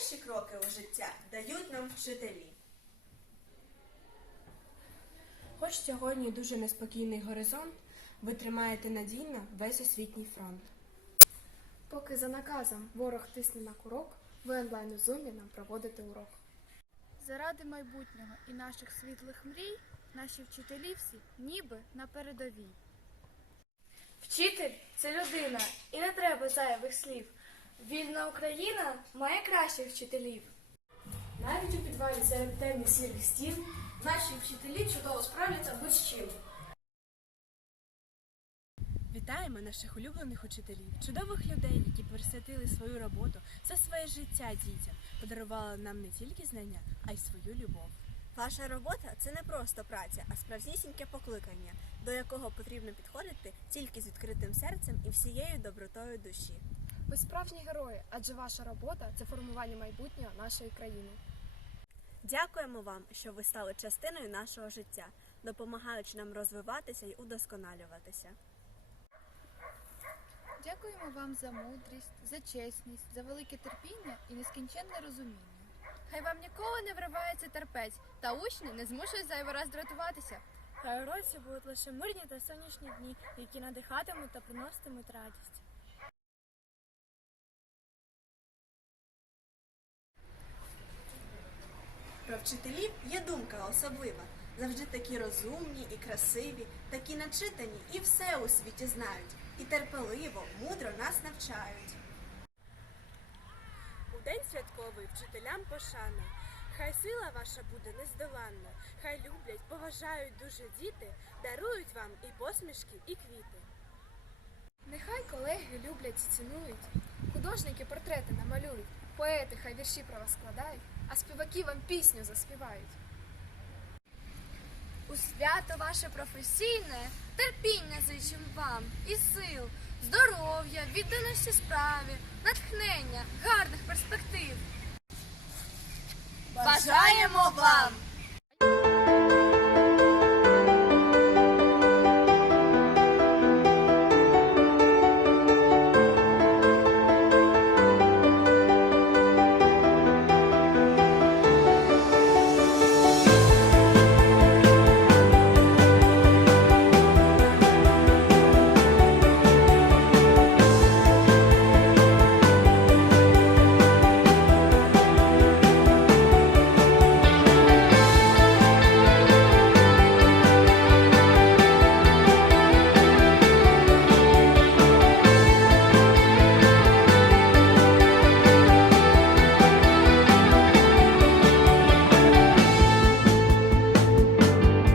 Перші кроки у життя дають нам вчителі. Хоч сьогодні дуже неспокійний горизонт, ви тримаєте надійно весь освітній фронт. Поки за наказом ворог тисне на курок, ви онлайн у зумі нам проводите урок. Заради майбутнього і наших світлих мрій наші вчителі всі ніби на передовій. Вчитель це людина, і не треба зайвих слів. Вільна Україна має кращих вчителів. Навіть у підвалі серед темних сірих стін наші вчителі чудово справляться будь з чим. Вітаємо наших улюблених учителів, чудових людей, які присвятили свою роботу за своє життя дітям, подарували нам не тільки знання, а й свою любов. Ваша робота це не просто праця, а справжнісіньке покликання, до якого потрібно підходити тільки з відкритим серцем і всією добротою душі. Ви справжні герої, адже ваша робота це формування майбутнього нашої країни. Дякуємо вам, що ви стали частиною нашого життя, допомагаючи нам розвиватися і удосконалюватися. Дякуємо вам за мудрість, за чесність, за велике терпіння і нескінченне розуміння. Хай вам ніколи не вривається терпець, та учні не змушують зайвий раз дратуватися. Хай уроці будуть лише мирні та сонячні дні, які надихатимуть та приноситимуть радість. Про вчителів є думка особлива. Завжди такі розумні і красиві, такі начитані і все у світі знають. І терпеливо, мудро нас навчають. У день святковий вчителям пошана. Хай сила ваша буде нездоланна, хай люблять, поважають дуже діти, дарують вам і посмішки, і квіти. Нехай колеги люблять і цінують, художники портрети намалюють, поети хай вірші про вас складають, а співаки вам пісню заспівають. У свято ваше професійне терпіння зичим вам і сил, здоров'я, відданості справі, натхнення, гарних перспектив. Бажаємо вам!